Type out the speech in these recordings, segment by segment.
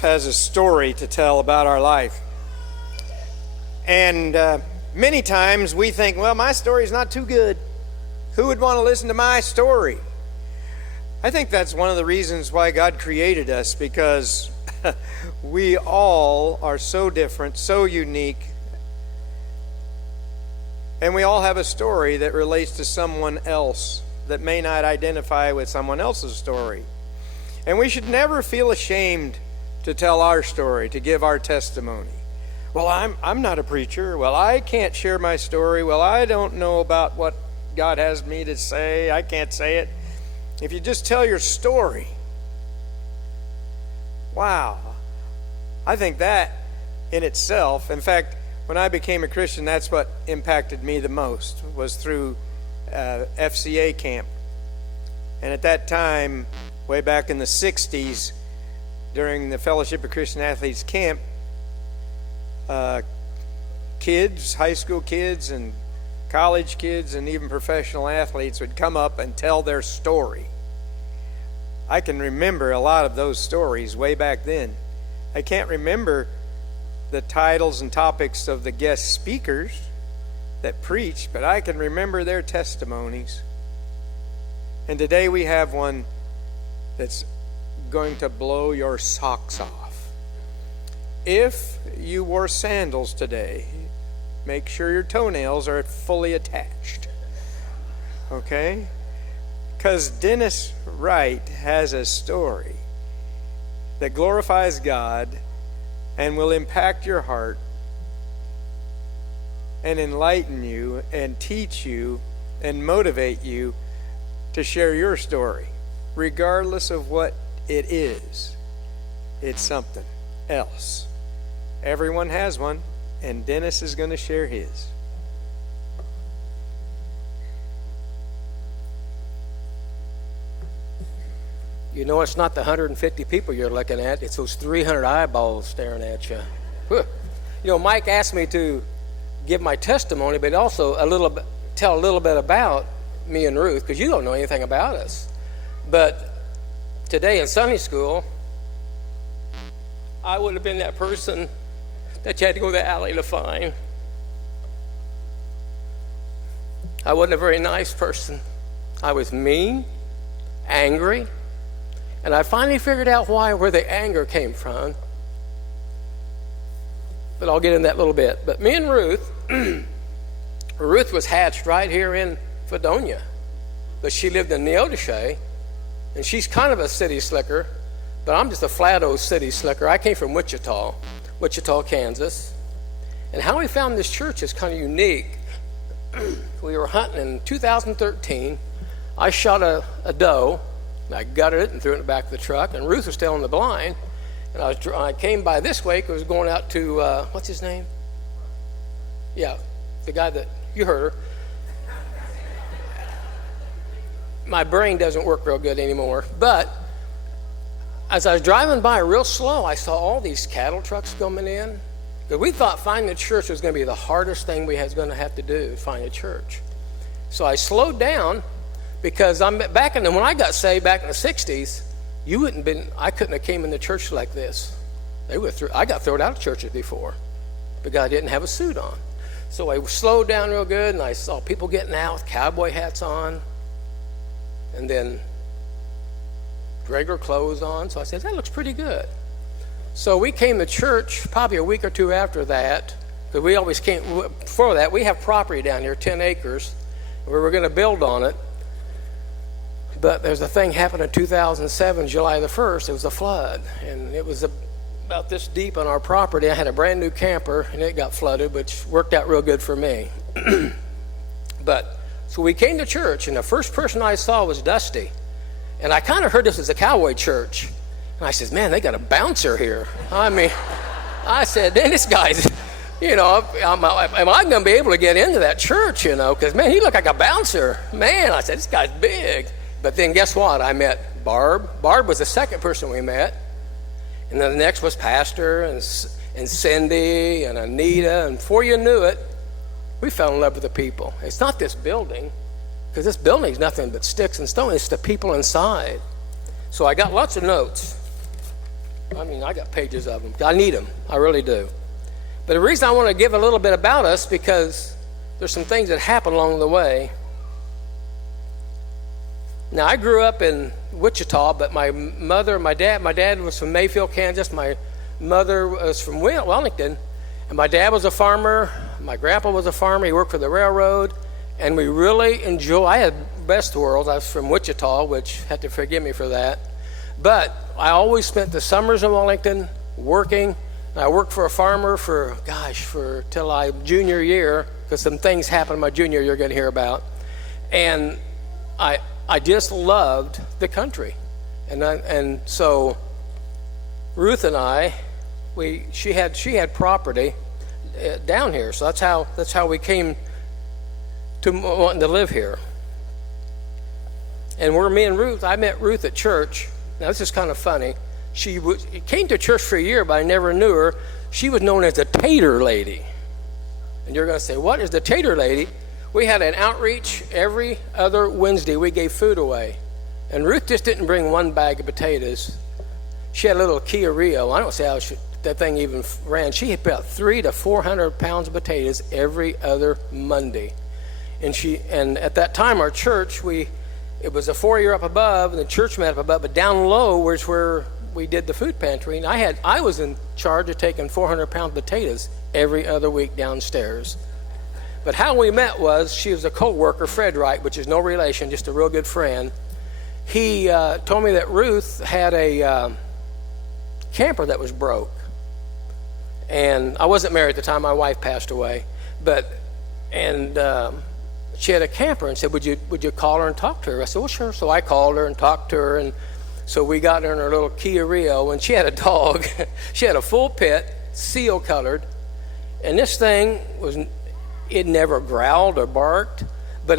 Has a story to tell about our life. And many times we think, well, my story's not too good. Who would want to listen to my story? I think that's one of the reasons why God created us, because we all are so different, so unique, and we all have a story that relates to someone else that may not identify with someone else's story. And we should never feel ashamed to tell our story, to give our testimony. Well, I'm not a preacher. Well, I can't share my story. Well, I don't know about what God has me to say. I can't say it. If you just tell your story, wow. I think that in itself, in fact, when I became a Christian, that's what impacted me the most, was through FCA camp. And at that time, way back in the 60s, during the Fellowship of Christian Athletes camp, kids, high school kids and college kids and even professional athletes would come up and tell their story. I can remember a lot of those stories way back then. I can't remember the titles and topics of the guest speakers that preached, but I can remember their testimonies. And today we have one that's going to blow your socks off. If you wore sandals today, make sure your toenails are fully attached. Okay? Because Dennis Wright has a story that glorifies God and will impact your heart and enlighten you and teach you and motivate you to share your story, regardless of what it is. It's something else. Everyone has one, and Dennis is going to share his. You know, it's not the 150 people you're looking at. It's those 300 eyeballs staring at you. You know, Mike asked me to give my testimony, but also tell a little bit about me and Ruth, because you don't know anything about us. But today in Sunday school, I would have been that person that you had to go to the alley to find. I wasn't a very nice person. I was mean, angry, and I finally figured out where the anger came from. But I'll get into that a little bit. But me and Ruth, Ruth was hatched right here in Fredonia, but she lived in Neodesha, and she's kind of a city slicker, but I'm just a flat-O city slicker. I came from Wichita, Kansas. And how we found this church is kind of unique. We were hunting in 2013. I shot a doe, and I gutted it and threw it in the back of the truck, and Ruth was still in the blind. And I came by this way because I was going out to, what's his name? Yeah, the guy that, you heard her. My brain doesn't work real good anymore. But as I was driving by real slow, I saw all these cattle trucks coming in. Because we thought finding a church was going to be the hardest thing we was going to have to do, find a church. So I slowed down because when I got saved back in the 60s, I couldn't have came in the church like this. I got thrown out of churches before because I didn't have a suit on. So I slowed down real good, and I saw people getting out with cowboy hats on, and then regular clothes on. So I said, that looks pretty good. So we came to church probably a week or two after that, because we always came. Before that, we have property down here, 10 acres. We were going to build on it. But there's a thing happened in 2007, July the 1st. It was a flood, and it was about this deep on our property. I had a brand new camper, and it got flooded, which worked out real good for me. So we came to church, and the first person I saw was Dusty. And I kind of heard this as a cowboy church. And I said, man, they got a bouncer here. I mean, I said, man, this guy's, am I going to be able to get into that church, because, man, he looked like a bouncer. Man, I said, this guy's big. But then guess what? I met Barb. Barb was the second person we met. And then the next was Pastor and Cindy and Anita. And before you knew it, we fell in love with the people. It's not this building, because this building is nothing but sticks and stone. It's the people inside. So I got lots of notes. I mean, I got pages of them. I need them. I really do. But the reason I want to give a little bit about us, because there's some things that happened along the way. Now, I grew up in Wichita, but my dad was from Mayfield, Kansas. My mother was from Wellington. And my dad was a farmer. My grandpa was a farmer. He worked for the railroad. And we really I had best worlds. I was from Wichita, which had to forgive me for that. But I always spent the summers in Wellington working. And I worked for a farmer till my junior year, because some things happened my junior year you're going to hear about. And I just loved the country. And so Ruth and I, she had property down here. So that's how we came to wanting to live here. And me and Ruth, I met Ruth at church. Now this is kind of funny. She came to church for a year, but I never knew her. She was known as the Tater Lady. And you're going to say, what is the Tater Lady? We had an outreach every other Wednesday. We gave food away. And Ruth just didn't bring one bag of potatoes. She had a little Kia Rio. I don't see how that thing even ran. She had about 300 to 400 pounds of potatoes every other Monday. And at that time, our church, it was a foyer up above, and the church met up above, but down low was where we did the food pantry. And I was in charge of taking 400 pounds of potatoes every other week downstairs. But how we met was, she was a co-worker, Fred Wright, which is no relation, just a real good friend. He told me that Ruth had a camper that was broke. And I wasn't married at the time. My wife passed away. She had a camper and said, would you call her and talk to her? I said, well, sure. So I called her and talked to her. And so we got her in her little Kia Rio. And she had a dog. She had a full pit, seal colored. And this thing it never growled or barked, but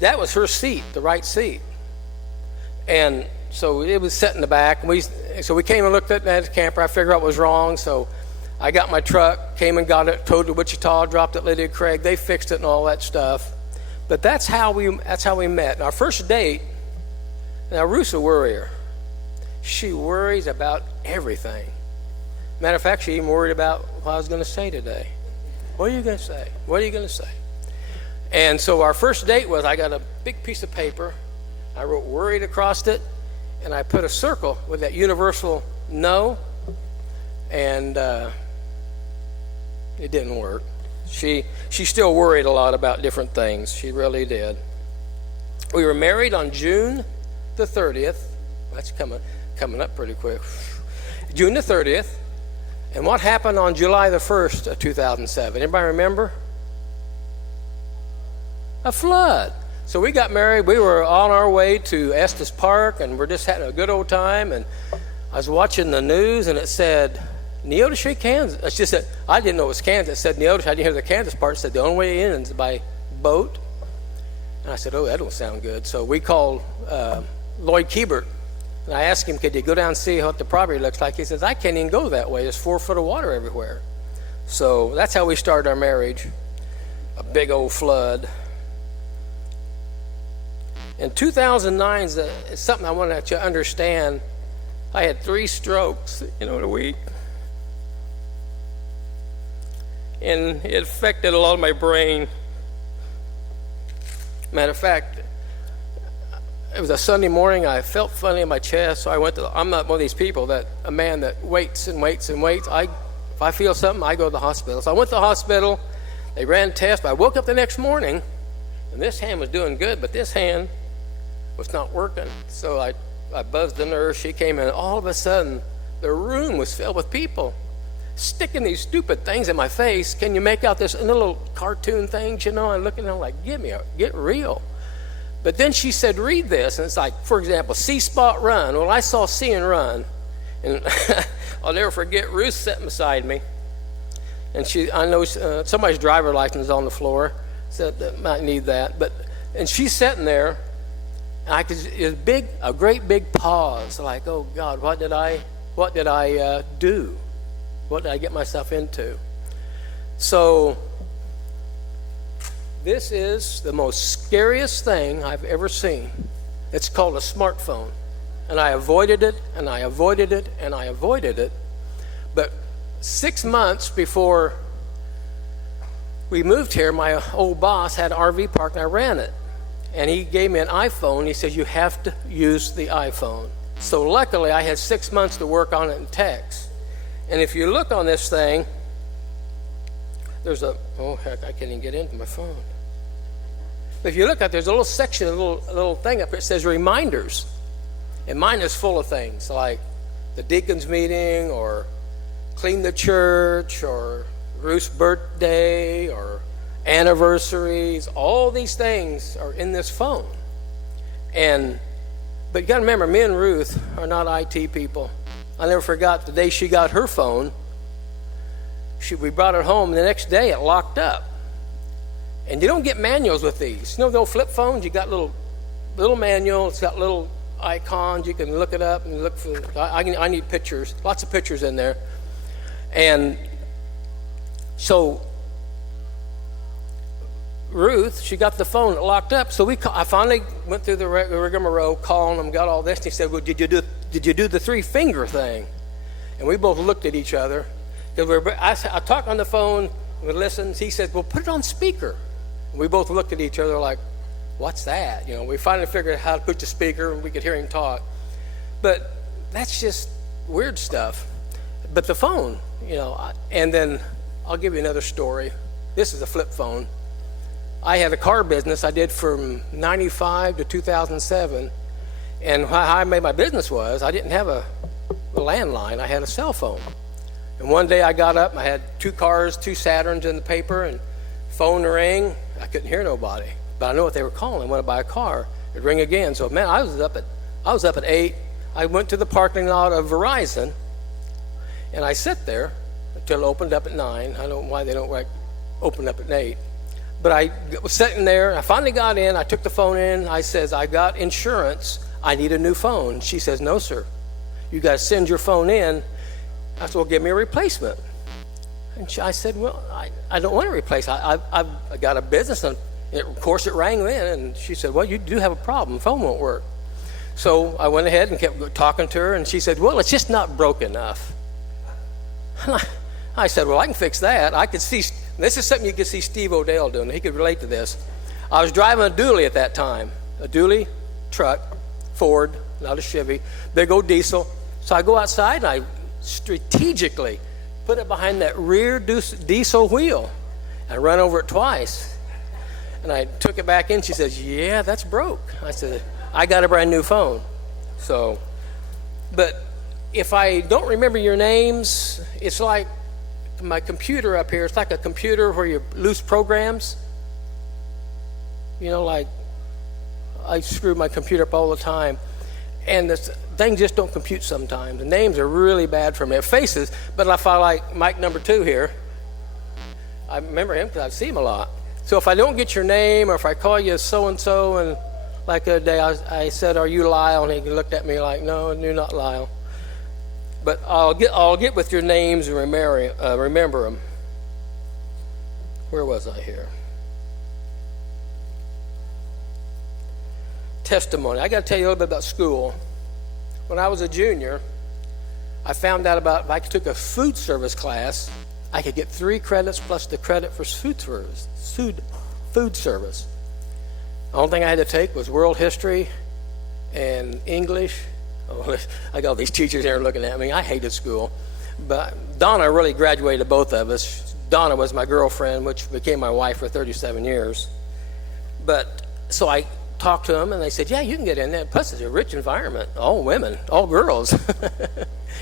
that was her seat, the right seat. And so it was set in the back. So we came and looked at that camper. I figured out what was wrong. So I got my truck, came and got it, towed to Wichita, dropped it at Lydia Craig. They fixed it and all that stuff. But that's how we met. And our first date, now Ruth's a worrier. She worries about everything. Matter of fact, she even worried about what I was going to say today. What are you going to say? What are you going to say? And so our first date was, I got a big piece of paper. I wrote worried across it, and I put a circle with that universal no, and it didn't work. She still worried a lot about different things. She really did. We were married on June the 30th. That's coming up pretty quick. June the 30th. And what happened on July the 1st of 2007? Anybody remember? A flood. So we got married. We were on our way to Estes Park, and we're just having a good old time. And I was watching the news, and it said, Neodesha, Kansas. It's just that I didn't know it was Kansas. It said Neodesha. I didn't hear the Kansas part. It said the only way in is by boat. And I said, oh, that don't sound good. So we called Lloyd Kiebert. And I asked him, could you go down and see what the property looks like? He says, I can't even go that way. There's 4 foot of water everywhere. So that's how we started our marriage. A big old flood. In 2009, is something I wanted you to understand. I had 3 strokes, in a week. And it affected a lot of my brain. Matter of fact, it was a Sunday morning. I felt funny in my chest, so I'm not one of these people a man that waits and waits and waits. If I feel something, I go to the hospital. So I went to the hospital. They ran tests. I woke up the next morning, and this hand was doing good, but this hand was not working. So I buzzed the nurse. She came in. All of a sudden, the room was filled with people sticking these stupid things in my face. Can you make out this little cartoon things, and looking at them like, get real. But then she said, read this. And it's like, for example, see spot run. Well, I saw see and run. And I'll never forget Ruth sitting beside me. And I know somebody's driver license is on the floor. Said that might need that. And she's sitting there. And a great big pause. Like, oh God, what did I do? What did I get myself into? So this is the most scariest thing I've ever seen. It's called a smartphone. and I avoided it, and I avoided it, and I avoided it. But 6 months before we moved here, my old boss had an RV park, and I ran it. And he gave me an iPhone. He says, you have to use the iPhone. So luckily, I had 6 months to work on it in text. And if you look on this thing, there's a, oh heck, I can't even get into my phone. But if you look at, there's a little section, a little thing up here that says reminders. And mine is full of things like the deacon's meeting, or clean the church, or Ruth's birthday, or anniversaries. All these things are in this phone. But you got to remember, me and Ruth are not IT people. I never forgot the day she got her phone. We brought it home, and the next day it locked up. And you don't get manuals with these. You know, the old flip phones, you got little manual. It's got little icons. You can look it up and look for. I need pictures, lots of pictures in there. And so Ruth, she got the phone locked up. So I finally went through the rigmarole, calling them, got all this. And he said, well, did you do the 3-finger thing? And we both looked at each other. I talked on the phone, we listened. He said, well, put it on speaker. And we both looked at each other like, what's that? You know, we finally figured out how to put the speaker, and we could hear him talk. But that's just weird stuff. But the phone, you know, and then I'll give you another story. This is a flip phone. I had a car business I did from 95 to 2007. And how I made my business was I didn't have a landline. I had a cell phone. And one day I got up and I had 2 cars, 2 Saturns in the paper, and phone rang. I couldn't hear nobody, but I know what they were calling. I went to buy a car. It'd ring again. So man, I was up at 8. I went to the parking lot of Verizon, and I sat there until it opened up at 9. I don't know why they don't open up at 8. But I was sitting there. I finally got in. I took the phone in. I says, I got insurance. I need a new phone. She says, no, sir. You got to send your phone in. I said, well, give me a replacement. And I said, well, I don't want to replace. I got a business, and of course it rang then. And she said, well, you do have a problem. The phone won't work. So I went ahead and kept talking to her, and she said, well, it's just not broke enough. And I said, well, I can fix that. I could see, this is something you could see Steve O'Dell doing. He could relate to this. I was driving a dually at that time, a dually truck, Ford, not a Chevy, big old diesel. So I go outside, and I strategically put it behind that rear diesel wheel. I run over it twice. And I took it back in. She says, yeah, that's broke. I said, I got a brand new phone. So, but if I don't remember your names, it's like my computer up here. It's like a computer where you lose programs. You know, like I screw my computer up all the time. And things just don't compute sometimes. The names are really bad for me. It faces, but if I like Mike number 2 here, I remember him because I see him a lot. So if I don't get your name, or if I call you so-and-so, and like the other day I said, are you Lyle? And he looked at me like, no, you're not Lyle. But I'll get with your names and remember them. Where was I here? Testimony. I got to tell you a little bit about school. When I was a junior, I found out about if I took a food service class, I could get 3 credits plus the credit for food service. Food service. The only thing I had to take was world history and English. Oh, I got all these teachers here looking at me. I hated school. But Donna really graduated both of us. Donna was my girlfriend, which became my wife for 37 years. But so I talked to them, and they said, yeah, you can get in there. Plus, it's a rich environment. All women, all girls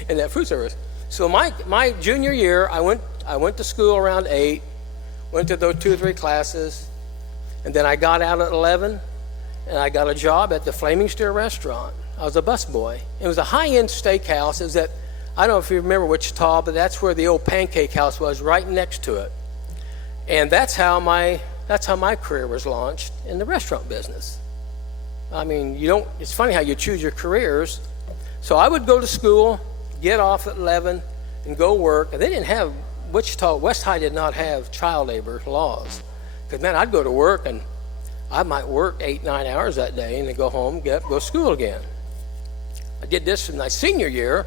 in that food service. So my junior year, I went to school around 8, went to those 2 or 3 classes, and then I got out at 11, and I got a job at the Flaming Steer restaurant. I was a busboy. It was a high-end steakhouse. It was at, I don't know if you remember Wichita, but that's where the old Pancake House was, right next to it. And that's how my career was launched in the restaurant business. I mean, it's funny how you choose your careers. So I would go to school, get off at 11, and go work. And they didn't have, West High did not have child labor laws. Because, man, I'd go to work, and I might work 8, 9 hours that day, and then go home, get up, go to school again. I did this in my senior year.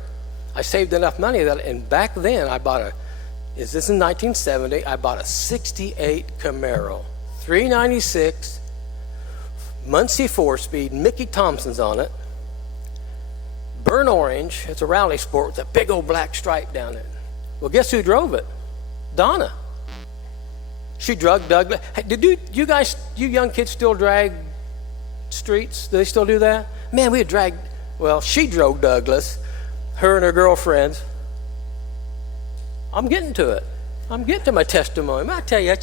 I saved enough money that, and back then I bought this in 1970, I bought a 68 Camaro, 396, Muncie 4-speed, Mickey Thompson's on it, burnt orange. It's a rally sport with a big old black stripe down it. Well, guess who drove it? Donna. She drug Douglas. Hey, you guys, you young kids still drag streets? Do they still do that? Man, we had dragged, well, she drove Douglas, her and her girlfriends. I'm getting to it. I'm getting to my testimony. I tell you,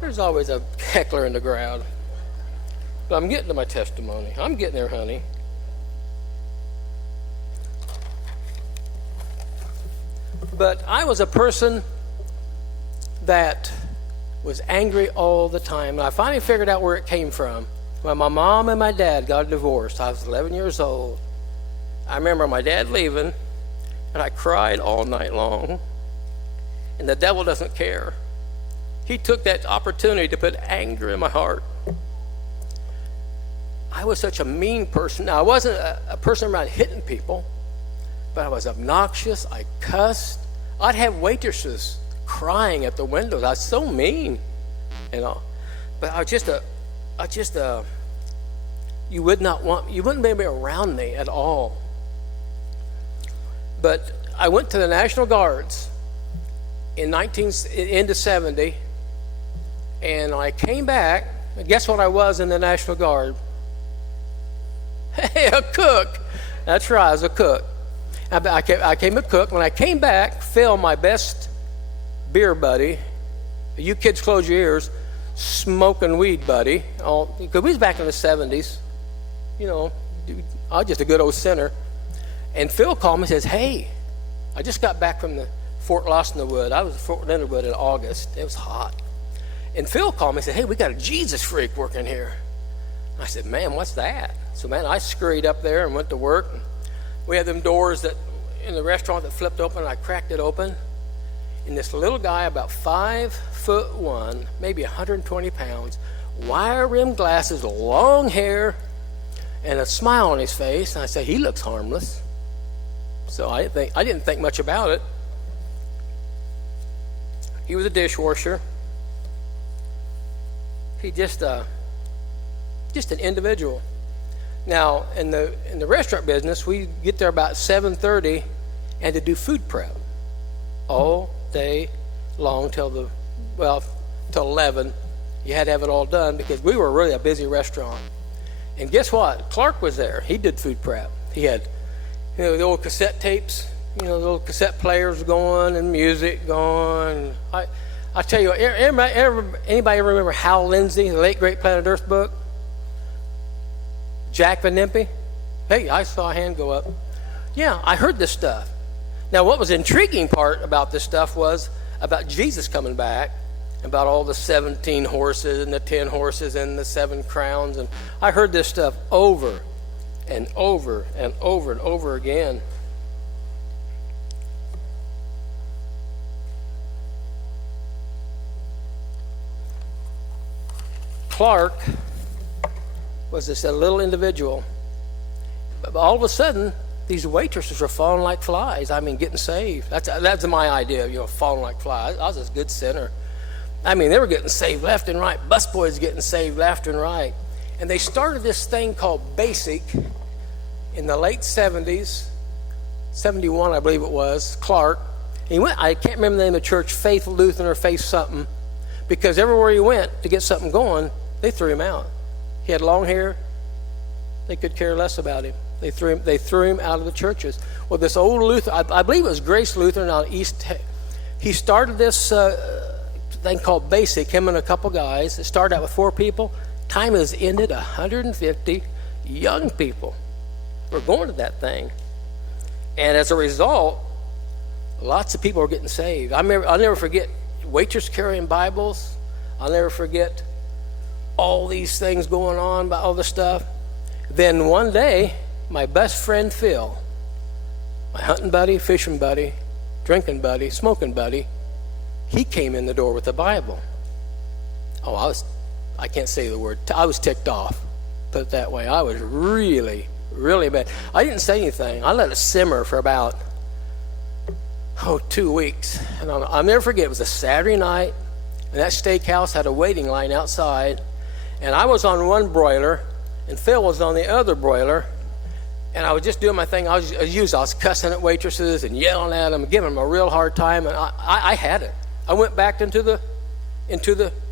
there's always a heckler in the crowd. But I'm getting to my testimony. I'm getting there, honey. But I was a person that was angry all the time. And I finally figured out where it came from. When my mom and my dad got divorced, I was 11 years old. I remember my dad leaving, and I cried all night long. And the devil doesn't care. He took that opportunity to put anger in my heart. I was such a mean person. Now, I wasn't a person around hitting people, but I was obnoxious. I cussed. I'd have waitresses crying at the windows. I was so mean, you know. But I was just you wouldn't be around me at all. But I went to the National Guards into 70, and I came back. Guess what I was in the National Guard? Hey, a cook. That's right, I was a cook. I came a cook. When I came back, Phil, my best beer buddy, you kids close your ears, smoking weed buddy, because we was back in the 70s, you know, I was just a good old sinner. And Phil called me and says, hey, I just got back from the Fort Lost in the Wood. I was at Fort Leonard Wood in August. It was hot. And Phil called me and said, hey, we got a Jesus freak working here. I said, man, what's that? So, man, I scurried up there and went to work. We had them doors that in the restaurant that flipped open, and I cracked it open. And this little guy, about 5'1", maybe 120 pounds, wire-rimmed glasses, long hair, and a smile on his face. And I said, he looks harmless. So I didn't think much about it. He was a dishwasher. He just an individual. Now, in the restaurant business, we get there about 7:30 and to do food prep all day long till 11. You had to have it all done because we were really a busy restaurant. And guess what? Clark was there. He did food prep. He had, the old cassette tapes, the old cassette players going and music going. I tell you, anybody ever remember Hal Lindsey, the late great Planet Earth book? Jack Van Impe? Hey, I saw a hand go up. Yeah, I heard this stuff. Now, what was the intriguing part about this stuff was about Jesus coming back, about all the 17 horses and the 10 horses and the 7 crowns. And I heard this stuff over and over and over and over again. Clark was this little individual. But all of a sudden, these waitresses are falling like flies. I mean, getting saved. That's my idea of, falling like flies. I was a good sinner. I mean, they were getting saved left and right. Busboys getting saved left and right. And they started this thing called Basic in the late 70s, 71, I believe it was, Clark. And he went, I can't remember the name of the church, Faith Lutheran or Faith something, because everywhere he went to get something going, they threw him out. He had long hair. They could care less about him. They threw him out of the churches. Well, this old Luther, I believe it was Grace Lutheran out East. He started this thing called Basic, him and a couple guys. It started out with 4 people. Time has ended, 150 young people were going to that thing. And as a result, lots of people are getting saved. I'll never forget waitress carrying Bibles. I'll never forget all these things going on, about all this stuff. Then one day, my best friend Phil, my hunting buddy, fishing buddy, drinking buddy, smoking buddy, he came in the door with the Bible. Oh, I can't say the word. I was ticked off, put it that way. I was really, really bad. I didn't say anything. I let it simmer for about 2 weeks. And I'll never forget, it was a Saturday night, and that steakhouse had a waiting line outside, and I was on one broiler, and Phil was on the other broiler, and I was just doing my thing. I was cussing at waitresses and yelling at them, giving them a real hard time, and I had it. I went back into the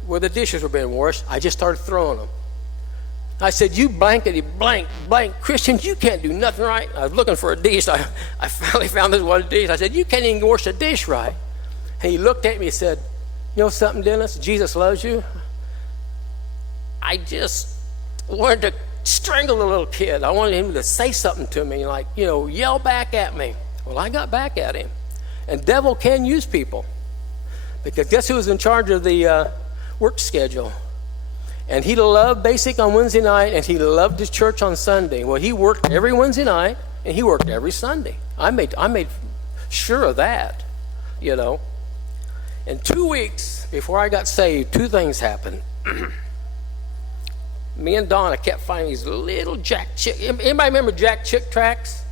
where the dishes were being washed. I just started throwing them. I said, "You blankety blank Christians, you can't do nothing right." I was looking for a dish. I finally found this one dish. I said, "You can't even wash a dish right." And he looked at me and said, "You know something, Dennis? Jesus loves you." I just wanted to strangle the little kid. I wanted him to say something to me, like, yell back at me. Well, I got back at him. And devil can use people. Because guess who was in charge of the work schedule? And he loved basic on Wednesday night, and he loved his church on Sunday. Well, he worked every Wednesday night, and he worked every Sunday. I made sure of that, And 2 weeks before I got saved, 2 things happened. Me and Donna kept finding these little Jack Chick. Anybody remember Jack Chick tracts?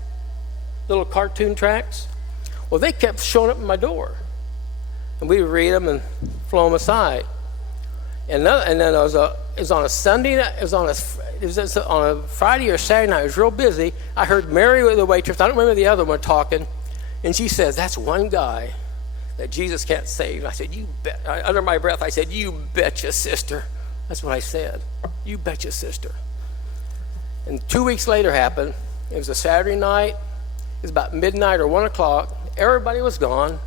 Little cartoon tracts? Well, they kept showing up at my door. And we would read them and throw them aside. And then it was on a Sunday night, it was on a Friday or Saturday night. It was real busy. I heard Mary, the waitress, I don't remember the other one, talking. And she says, "That's one guy that Jesus can't save." And I said, "You bet." Under my breath, I said, "You betcha, sister." That's what I said. "You betcha, sister." And 2 weeks later happened. It was a Saturday night. It was about midnight or 1 o'clock. Everybody was gone.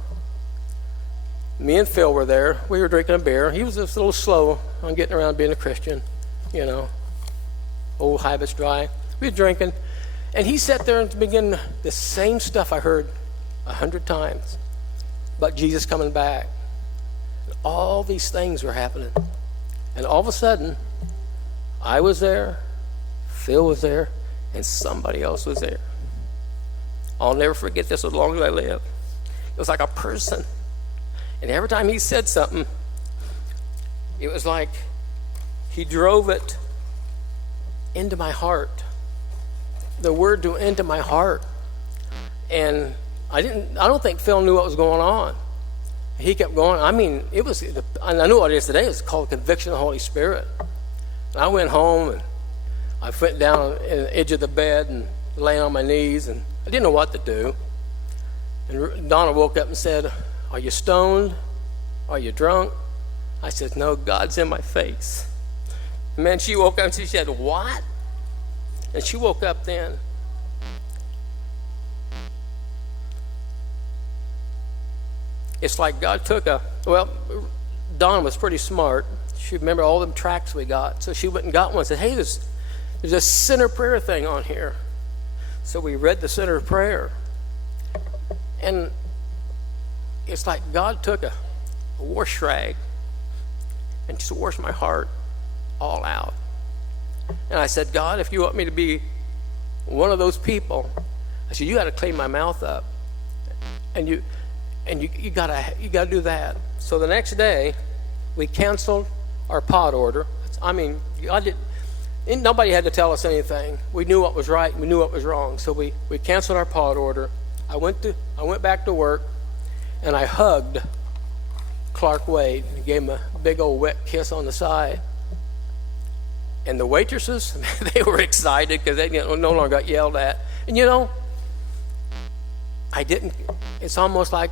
Me and Phil were there. We were drinking a beer. He was just a little slow on getting around being a Christian, Old habits dry. We were drinking. And he sat there and began the same stuff I heard 100 times about Jesus coming back. And all these things were happening. And all of a sudden, I was there, Phil was there, and somebody else was there. I'll never forget this as long as I live. It was like a person. And every time he said something, it was like he drove it into my heart. The word drew into my heart. And I don't think Phil knew what was going on. He kept going. I know what it is today. It's called conviction of the Holy Spirit. And I went home, and I went down in the edge of the bed and lay on my knees, and I didn't know what to do. And Donna woke up and said, "Are you stoned? Are you drunk?" I said, "No, God's in my face." And man, she woke up and she said, "What?" And she woke up then. It's like God took Donna was pretty smart. She remembered all them tracts we got. So she went and got one and said, "Hey, there's a sinner prayer thing on here." So we read the sinner prayer. And it's like God took a wash rag and just washed my heart all out. And I said, "God, if you want me to be one of those people," I said, "you got to clean my mouth up. And you gotta do that." So the next day, we canceled our pot order. Nobody had to tell us anything. We knew what was right and we knew what was wrong. So we canceled our pot order. I went back to work, and I hugged Clark Wade and gave him a big old wet kiss on the side. And the waitresses, they were excited because they no longer got yelled at. And it's almost like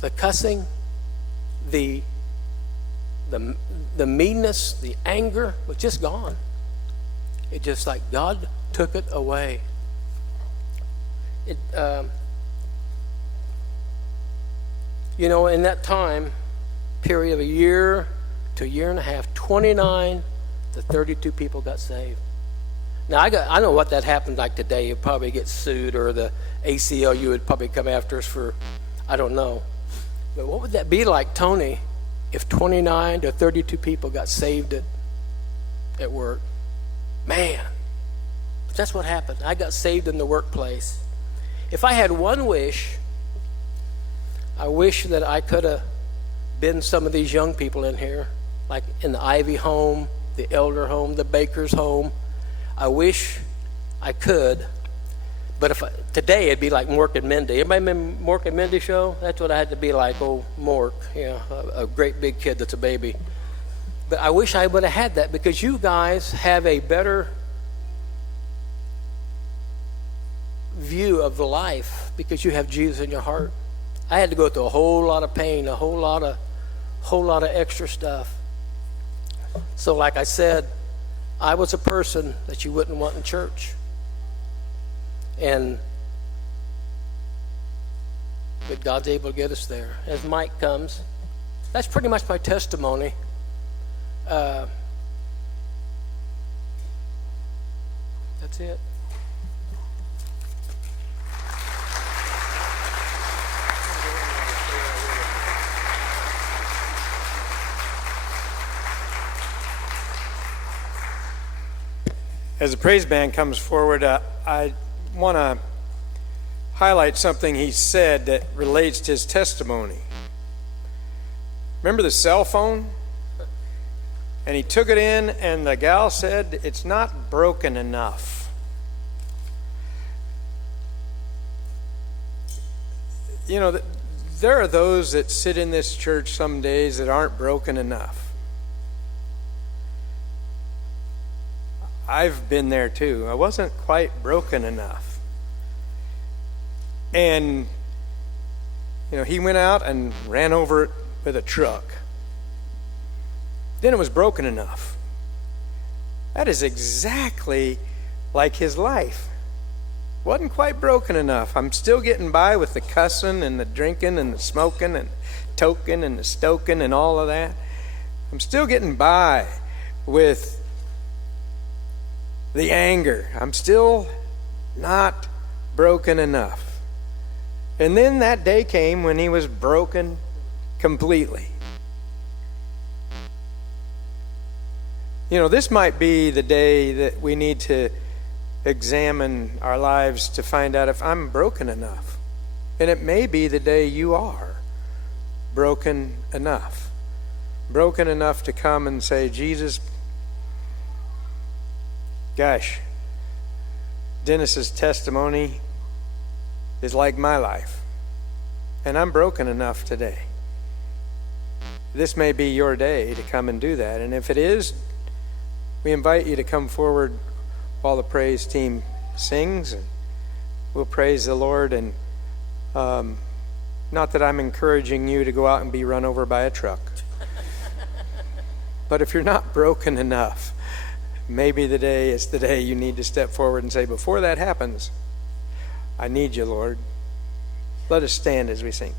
the cussing, the meanness, the anger was just gone. It just like God took it away. In that time period of a year to a year and a half, 29 to 32 people got saved. Now I know what that happened like today. You'd probably get sued, or the ACLU would probably come after us for, I don't know. But what would that be like, Tony, if 29 to 32 people got saved at work? Man, that's what happened. I got saved in the workplace. If I had one wish, I wish that I could have been some of these young people in here, like in the Ivy home, the Elder home, the Baker's home. I wish I could But today it'd be like Mork and Mindy. Everybody remember Mork and Mindy show? That's what I had to be like, old Mork, a great big kid that's a baby. But I wish I would have had that, because you guys have a better view of the life because you have Jesus in your heart. I had to go through a whole lot of pain, a whole lot of extra stuff. So like I said, I was a person that you wouldn't want in church. But God's able to get us there. As Mike comes, that's pretty much my testimony. That's it. As the praise band comes forward, I want to highlight something he said that relates to his testimony. Remember the cell phone? And he took it in, and the gal said, "It's not broken enough." You know, there are those that sit in this church some days that aren't broken enough. I've been there too. I wasn't quite broken enough. And, he went out and ran over it with a truck. Then it was broken enough. That is exactly like his life. Wasn't quite broken enough. I'm still getting by with the cussing and the drinking and the smoking and toking and the stoking and all of that. I'm still getting by with the anger. I'm still not broken enough. And then that day came when he was broken completely. This might be the day that we need to examine our lives to find out if I'm broken enough. And it may be the day you are broken enough. Broken enough to come and say, "Jesus, gosh, Dennis's testimony is like my life. And I'm broken enough today." This may be your day to come and do that. And if it is, we invite you to come forward while the praise team sings, and we'll praise the Lord. And not that I'm encouraging you to go out and be run over by a truck. But if you're not broken enough, maybe it's the day you need to step forward and say, "Before that happens, I need you, Lord." Let us stand as we sing.